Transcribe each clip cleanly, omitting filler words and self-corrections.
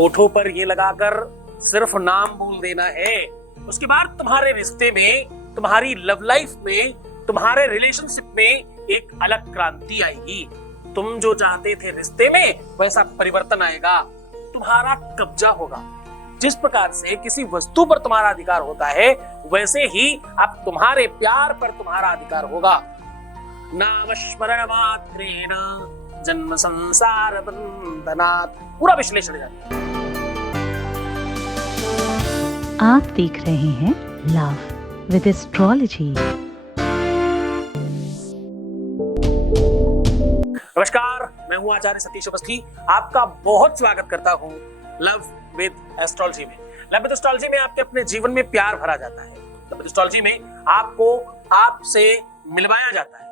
होठों पर ये लगाकर सिर्फ नाम बोल देना है। उसके बाद तुम्हारे रिश्ते में, तुम्हारी लव लाइफ में, तुम्हारे रिलेशनशिप में एक अलग क्रांति आएगी। तुम जो चाहते थे रिश्ते में वैसा परिवर्तन आएगा, तुम्हारा कब्जा होगा। जिस प्रकार से किसी वस्तु पर तुम्हारा अधिकार होता है, वैसे ही अब तुम्हारे प्यार पर तुम्हारा अधिकार होगा। नामस्मरण मात्रेण जन्म संसार बंधनात्। पूरा विश्लेषण जानिए। आप देख रहे हैं लव विद एस्ट्रोलॉजी। नमस्कार, मैं हूं आचार्य सतीश अवस्थी। आपका बहुत स्वागत करता हूं लव विद एस्ट्रोलॉजी में। लव विद एस्ट्रोलॉजी में आपके अपने जीवन में प्यार भरा जाता है। लव विद एस्ट्रोलॉजी में आपको आपसे मिलवाया जाता है।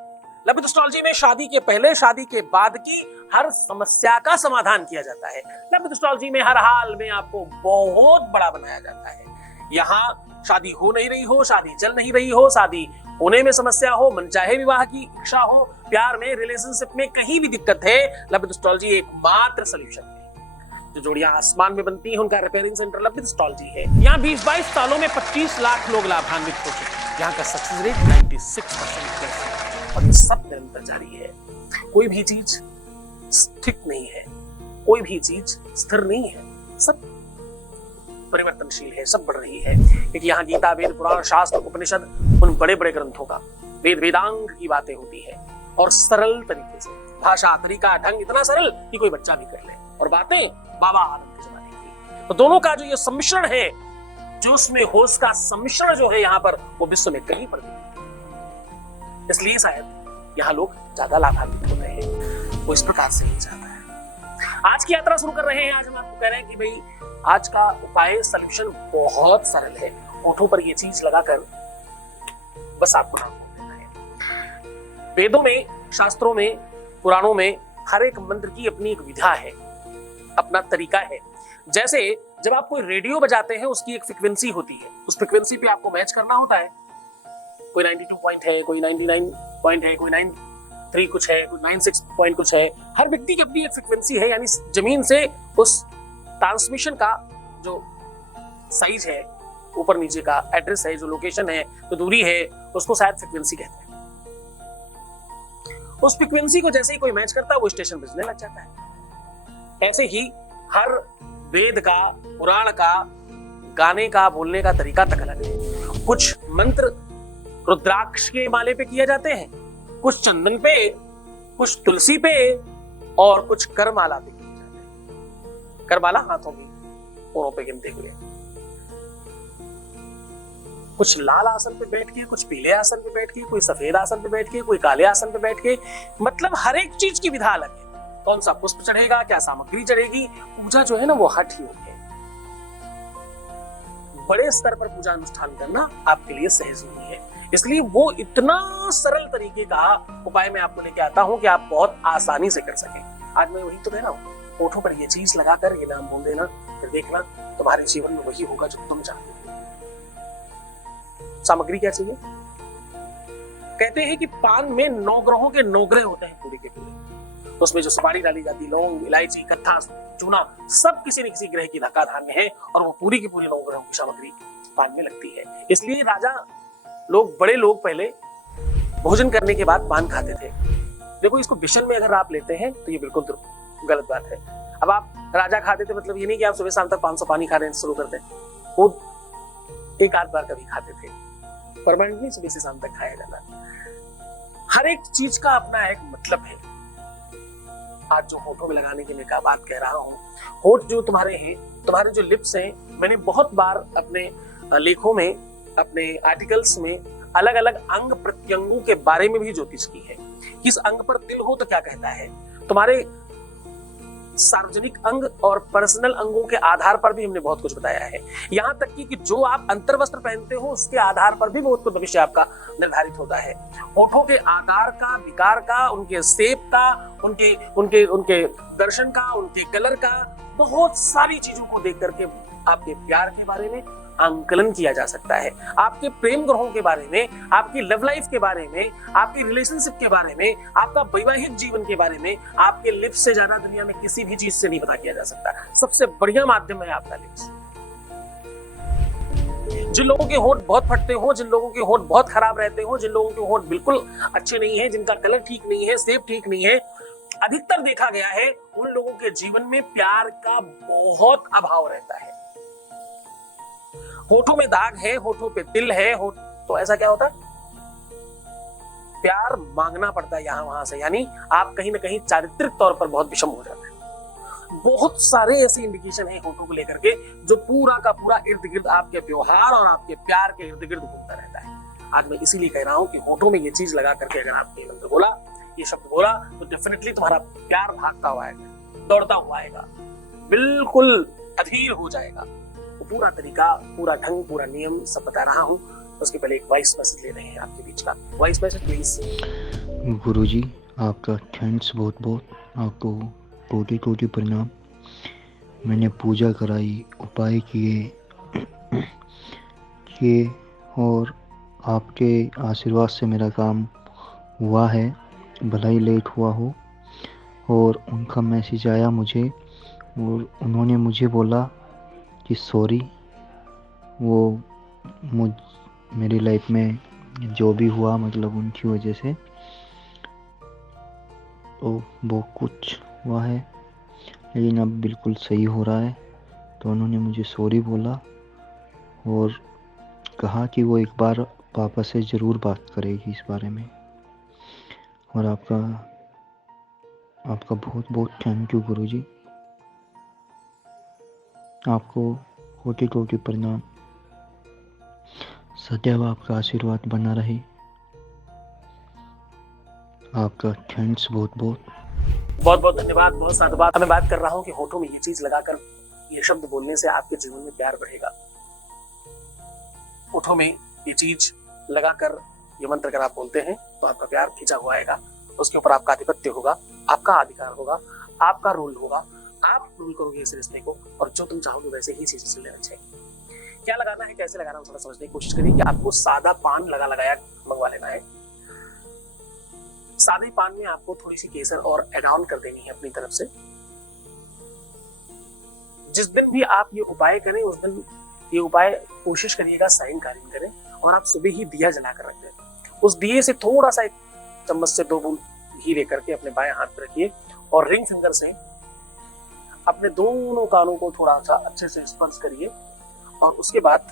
लव विद एस्ट्रोलॉजी में शादी के पहले, शादी के बाद की हर समस्या का समाधान किया जाता है। लव विद एस्ट्रोलॉजी में हर हाल में आपको बहुत बड़ा बनाया जाता है। यहाँ शादी हो नहीं रही हो, शादी चल नहीं रही हो, शादी होने में समस्या हो, मनचाहे विवाह की इच्छा हो, प्यार में, रिलेशनशिप में कहीं भी दिक्कत है, लव विद एस्ट्रोलॉजी एकमात्र सॉल्यूशन है। जो जोड़ियां आसमान में बनती हैं उनका repairing centre love with astrology है। यहाँ 20-22 सालों में 25 लाख लोग लाभान्वित हो चुके हैं। यहाँ का सक्सेस रेट 96% है और ये सब निरंतर जारी है। कोई भी चीज स्थिर नहीं है, कोई भी चीज स्थिर नहीं है, सब परिवर्तनशील है, सब बढ़ रही है। क्योंकि यहाँ गीता, वेद, पुराण, शास्त्र, उपनिषद, उन बड़े बड़े ग्रंथों का वेद वेदांग की बातें होती है और सरल तरीके से, भाषा, तरीका, ढंग इतना सरल कि कोई बच्चा भी कर ले। और बातें बाबा आनंद के जमाने की। तो दोनों का जो ये सम्मिश्रण है, जो उसमें होश का सम्मिश्रण जो है यहाँ पर, वो विश्व में कहीं पर नहीं। इसलिए शायद यहाँ लोग ज्यादा लाभान्वित होते हैं। वो इस प्रकार से ही चाहता है। आज की यात्रा शुरू कर रहे हैं। आज हम आपको कह रहे हैं कि भाई आज का उपाय, सॉल्यूशन बहुत सरल है। होठों पर ये चीज लगाकर बस आपको नाम बोल देना है। वेदों में, शास्त्रों में, पुराणों में हर एक मंत्र की अपनी एक विधा है, अपना तरीका है। जैसे जब आप कोई रेडियो बजाते हैं, उसकी एक फ्रीक्वेंसी होती है, उस फ्रीक्वेंसी पे आपको मैच करना होता है। कोई 92 पॉइंट है, कोई 99 पॉइंट है, कोई 93 कुछ है, कोई 96 पॉइंट कुछ है। हर व्यक्ति की अपनी एक फ्रीक्वेंसी है, यानी जमीन से उस ट्रांसमिशन का जो साइज है, ऊपर नीचे का एड्रेस है, जो लोकेशन है, जो दूरी है, उसको शायद फ्रीक्वेंसी कहते हैं। उस फ्रीक्वेंसी को जैसे ही कोई मैच करता है, वो स्टेशन बजने लग जाता है। ऐसे ही हर वेद का, पुराण का, गाने का, बोलने का तरीका तक अलग है। कुछ मंत्र रुद्राक्ष के माले पे किए जाते हैं, कुछ चंदन पे, कुछ तुलसी पे और कुछ करमाला पे किए जाते हैं। करमाला हाथों की कोनों पे गिनते हुए। कुछ लाल आसन पे बैठ के, कुछ पीले आसन पे बैठ के, कोई सफेद आसन पे बैठ के, कोई काले आसन पे बैठ के। मतलब हर एक चीज की विधा अलग है। कौन सा पुष्प चढ़ेगा, क्या सामग्री चढ़ेगी, पूजा जो है ना वो हठ ही होती है। बड़े स्तर पर पूजा अनुष्ठान करना आपके लिए सहज नहीं है। इसलिए वो इतना सरल तरीके का उपाय मैं आपको लेके आता हूं कि आप बहुत आसानी से कर सके। आज मैं वही तो कह रहा हूं, होठों पर ये चीज लगाकर ये नाम बोल देना, फिर देखना तुम्हारे जीवन में वही होगा जो तुम चाहते हो। सामग्री क्या चाहिए? कहते हैं कि पान में 9 ग्रहों के 9 ग्रह होते हैं पूरे के पूरे। उसमें जो सुपारी डाली जाती, लौंग, इलायची, कत्था, चूना, सब किसी न किसी ग्रह की धक्का धान्य है और वो पूरी की पूरी 9 ग्रहों की सामग्री पान में लगती है। इसलिए राजा लोग, बड़े लोग पहले भोजन करने के बाद पान खाते थे। देखो, इसको विषन में अगर आप लेते हैं तो ये बिल्कुल गलत बात है। अब आप राजा खाते थे मतलब ये नहीं कि आप सुबह शाम तक 500 पानी खाने शुरू करते। वो एक आध बार कभी खाते थे, परमानेंट नहीं सुबह से शाम तक खाया जाता। हर एक चीज का अपना एक मतलब है। आज जो होठों में लगाने की मैं क्या बात कह रहा हूँ, होठ जो तुम्हारे हैं, तुम्हारे जो लिप्स हैं, मैंने बहुत बार अपने लेखों में, अपने आर्टिकल्स में अलग अलग अंग प्रत्यंगों के बारे में भी ज्योतिष की है। किस अंग पर तिल हो तो क्या कहता है, तुम्हारे सार्वजनिक अंग और पर्सनल अंगों के आधार पर भी हमने बहुत कुछ बताया है। यहाँ तक कि जो आप अंतर्वस्त्र पहनते हो उसके आधार पर भी बहुत कुछ भविष्य आपका निर्धारित होता है। होठों के आकार का, विकार का, उनके शेप का, उनके उनके उनके दर्शन का, उनके कलर का, बहुत सारी चीजों को देख करके आपके प्यार के बारे में, आंकलन किया जा सकता है। आपके प्रेम ग्रहों के बारे में, आपकी लव लाइफ के बारे में, आपकी रिलेशनशिप के बारे में, आपका वैवाहिक जीवन के बारे में आपके लिप्स से ज्यादा दुनिया में किसी भी चीज से नहीं पता किया जा सकता। सबसे बढ़िया माध्यम है आपका लिप्स। जिन लोगों के होंठ बहुत फटते हो, जिन लोगों के होंठ बहुत खराब रहते हो, जिन लोगों के होंठ बिल्कुल अच्छे नहीं है, जिनका कलर ठीक नहीं है, शेप ठीक नहीं है, अधिकतर देखा गया है उन लोगों के जीवन में प्यार का बहुत अभाव रहता है। होठों में दाग है, होठों पे तिल है, तो ऐसा क्या होता है, प्यार मांगना पड़ता है यहां वहां से, यानी आप कहीं ना कहीं चारित्रिक तौर पर बहुत विषम हो जाते हैं। बहुत सारे ऐसे इंडिकेशन है होठों को लेकर के जो पूरा का पूरा इर्द गिर्द आपके व्यवहार और आपके प्यार के इर्द गिर्द घूमता रहता है। आज मैं इसीलिए कह रहा हूं कि होठों में ये चीज लगा करके अगर आपने मंत्र बोला, ये शब्द बोला, तो डेफिनेटली तुम्हारा प्यार भागता हुआ आएगा, दौड़ता हुआ आएगा, बिल्कुल अधीर हो जाएगा। तो पूरा तरीका, पूरा ढंग, पूरा नियम सब बता रहा हूं। उसके पहले एक वॉइस मैसेज ले रहे हैं आपके बीच का। Voice message please. गुरुजी, आपका थैंक्स बहुत बहुत, आपको कोटि कोटि प्रणाम। मैंने पूजा कराई, उपाय किए और आपके आशीर्वाद से मेरा काम हुआ है, भला ही लेट हुआ हो। और उनका मैसेज आया मुझे और उन्होंने मुझे बोला कि सॉरी, वो मेरी लाइफ में जो भी हुआ मतलब उनकी वजह से तो वो कुछ हुआ है, लेकिन अब बिल्कुल सही हो रहा है। तो उन्होंने मुझे सॉरी बोला और कहा कि वो एक बार पापा से ज़रूर बात करेगी इस बारे में। और आपका बहुत बहुत थैंक यू गुरुजी, आपको कोटि कोटि प्रणाम। सदैव आपका आशीर्वाद बना रहे। आपका थैंक्स बहुत बहुत बहुत धन्यवाद, बहुत साधुवाद। मैं बात कर रहा हूं कि होठों में ये चीज लगाकर ये शब्द बोलने से आपके जीवन में प्यार बढ़ेगा। होठों में ये चीज लगाकर ये मंत्र अगर आप बोलते हैं तो आपका प्यार खिंचा हुआ आएगा, उसके ऊपर आपका आधिपत्य होगा, आपका अधिकार होगा, आपका रूल होगा, आप रूल करोगे इस रिश्ते को और जो तुम चाहोगे वैसे ही चीजें चल लेना चाहिए। क्या लगाना है, कैसे लगाना है, थोड़ा समझने की कोशिश करिए कि आपको सादा पान लगाया मंगवा लेना है। सादे पान में आपको थोड़ी सी केसर और ऐड ऑन कर देनी है अपनी तरफ से। जिस दिन भी आप ये उपाय करें उस दिन ये उपाय कोशिश करिएगा सायंकालीन करें और आप सुबह ही दिया जलाकर रख दें। उस दिए से थोड़ा सा एक चम्मच से 2 बूंद घी लेकर के अपने बाएं हाथ पे रखिए और रिंग फिंगर से अपने दोनों कानों को थोड़ा सा अच्छे से स्पर्श करिए और उसके बाद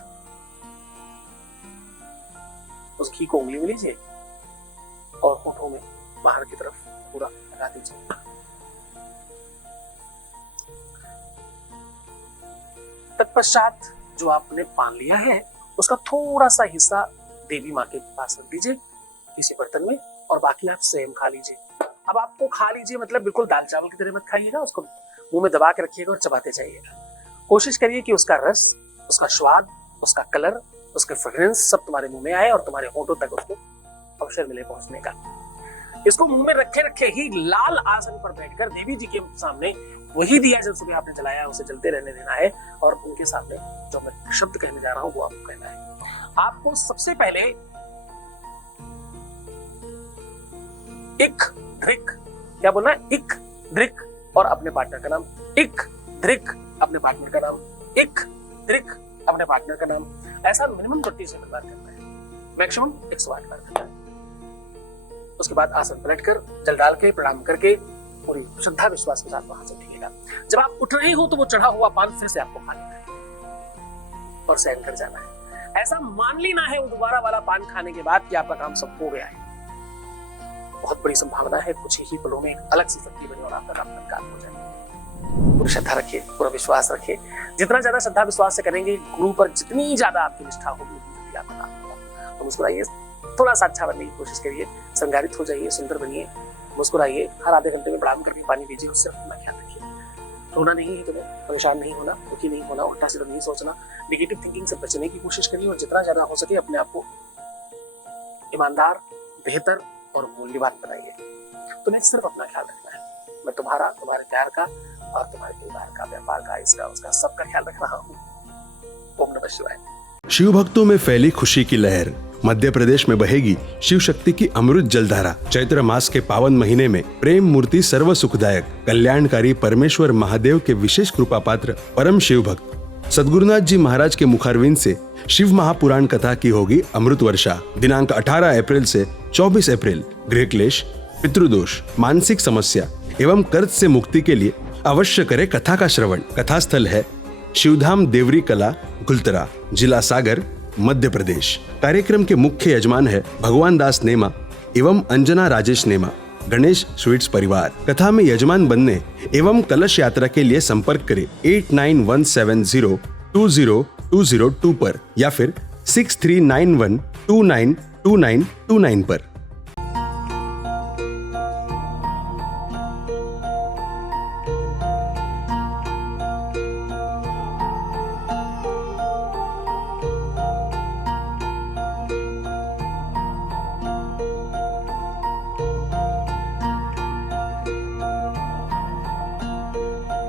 उस घी को उंगली में लीजिए और होठों में बाहर की तरफ पूरा लगा दीजिए। तत्पश्चात जो आपने पान लिया है उसका थोड़ा सा हिस्सा देवी माँ के पास रख दीजिए किसी बर्तन में और बाकी आप स्वयं खा लीजिए। अब आपको खा लीजिए मतलब बिल्कुल दाल चावल की तरह मत खाइएगा, उसको मुंह में दबा के रखिएगा और चबाते जाइएगा। कोशिश करिए कि उसका रस, उसका स्वाद, उसका कलर, उसके फ्रेग्रेंस सब तुम्हारे मुंह में आए और तुम्हारे होठों तक उसको अवसर मिले पहुंचने का। इसको मुंह में रखे रखे ही लाल आसन पर बैठकर देवी जी के सामने वही दिया जल सुबह आपने जलाया उसे जलते रहने देना है और उनके सामने जो मैं शब्द कहने जा रहा हूं वो आपको कहना है। आपको सबसे पहले इक ध्रिक, क्या बोलना है, इक ध्रिक और अपने पार्टनर का नाम, इक ध्रिक अपने पार्टनर का नाम, इक ध्रिक अपने पार्टनर का नाम, ऐसा मिनिमम 30 सेकंड बार करना है, मैक्सिमम 108 बार करना है। उसके बाद आसन पलटकर जल डाल के प्रणाम करके पूरी श्रद्धा विश्वास के साथ वहां से उठिएगा। जब आप उठ रहे हो तो वो चढ़ा हुआ पान फिर से आपको खा लेना है और सहन कर जाना है। ऐसा मान लेना है वो दोबारा वाला पान खाने के बाद कि आपका काम सब हो गया है। बहुत बड़ी संभावना है कुछ ही पलों में एक अलग सी शक्ति बने और आपका काम तत्काल हो जाए। पूरी श्रद्धा रखिए, पूरा विश्वास रखिए। जितना ज्यादा श्रद्धा विश्वास से करेंगे गुरु पर जितनी ज्यादा आपकी निष्ठा होगी उतनी जल्दी आपका काम होगा। तो मुस्कुराइए, थोड़ा सा अच्छा बनने की कोशिश करिए, संगारित हो जाइए, सुंदर बनिए, मुस्कुराइए। हर आधे घंटे में प्रणाम करके पानी पीजिए, उससे अपना ख्याल रखिए। रोना नहीं है तुम्हें, परेशान नहीं होना, दुखी नहीं होना, उल्टा सीधा नहीं सोचना, नेगेटिव थिंकिंग से बचने की कोशिश करिए और जितना ज्यादा हो सके अपने आप को ईमानदार, बेहतर और मूल्यवान बनाइए। तुम्हें सिर्फ अपना ख्याल रखना है। मैं तुम्हारा, तुम्हारे प्यार का और तुम्हारे परिवार का, व्यापार का, इसका उसका सबका ख्याल रख रहा हूँ। ओम नमः शिवाय। शिव भक्तों में फैली खुशी की लहर। मध्य प्रदेश में बहेगी शिव शक्ति की अमृत जलधारा। चैत्र मास के पावन महीने में प्रेम मूर्ति सर्व सुखदायक कल्याणकारी परमेश्वर महादेव के विशेष कृपा पात्र परम शिव भक्त सद्गुरुनाथ जी महाराज के मुखारविंद से शिव महापुराण कथा की होगी अमृत वर्षा। दिनांक 18 अप्रैल से 24 अप्रैल गृह क्लेश, पितृदोष, मानसिक समस्या एवं कर्ज से मुक्ति के लिए अवश्य करें कथा का श्रवण। कथा स्थल है शिवधाम देवरी कला, गुलतरा, जिला सागर, मध्य प्रदेश। कार्यक्रम के मुख्य यजमान है भगवान दास नेमा एवं अंजना राजेश नेमा, गणेश स्वीट्स परिवार। कथा में यजमान बनने एवं कलश यात्रा के लिए संपर्क करें 8917020202 पर या फिर 6391292929 पर।